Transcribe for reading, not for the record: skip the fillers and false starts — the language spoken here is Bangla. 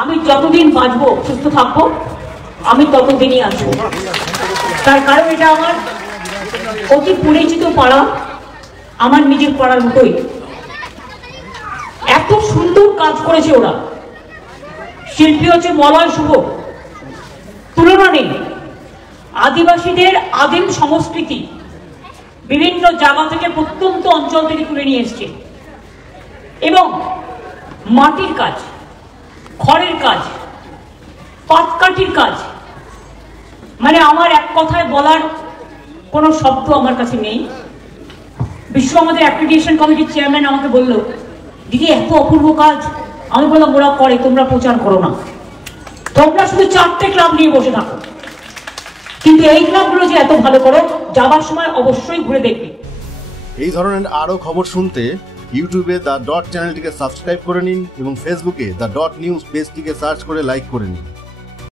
আমি যতদিন বাঁচবো, সুস্থ থাকবো, আমি ততদিনই আসবো। তার কারণ এটা আমার অতি পরিচিত পাড়া, আমার নিজের পাড়ার মতোই। এত সুন্দর কাজ করেছে ওরা। শিল্পী হচ্ছে মলয় শুভ, তুলনা নেই। আদিবাসীদের আদিম সংস্কৃতি বিভিন্ন জায়গা থেকে, প্রত্যন্ত অঞ্চল থেকে তুলে নিয়ে এসছে এবং মাটির কাজ, খড়ের কাজ, পাটকাঠির কাজ, মানে আমার এক কথায় বলার কোনো শব্দ আমার কাছে নেই। বিশ্ব আমাদের অ্যাক্রিডিটেশন কমিটির চেয়ারম্যান আমাকে বলল, দিদি এত অপূর্ব কাজ। আমি বললাম ওরা করে, তোমরা প্রচার করো না, তোমরা শুধু 4টে ক্লাব নিয়ে বসে থাকো, কিন্তু এই ক্লাবগুলো যে এত ভালো করো, যাবার সময় অবশ্যই ঘুরে দেখবে। এই ধরনের আরো খবর শুনতে ইউটিউবে দ্য ডট চ্যানেলটিকে সাবস্ক্রাইব করে নিন এবং ফেসবুকে দ্য ডট নিউজ পেজটিকে সার্চ করে লাইক করে নিন।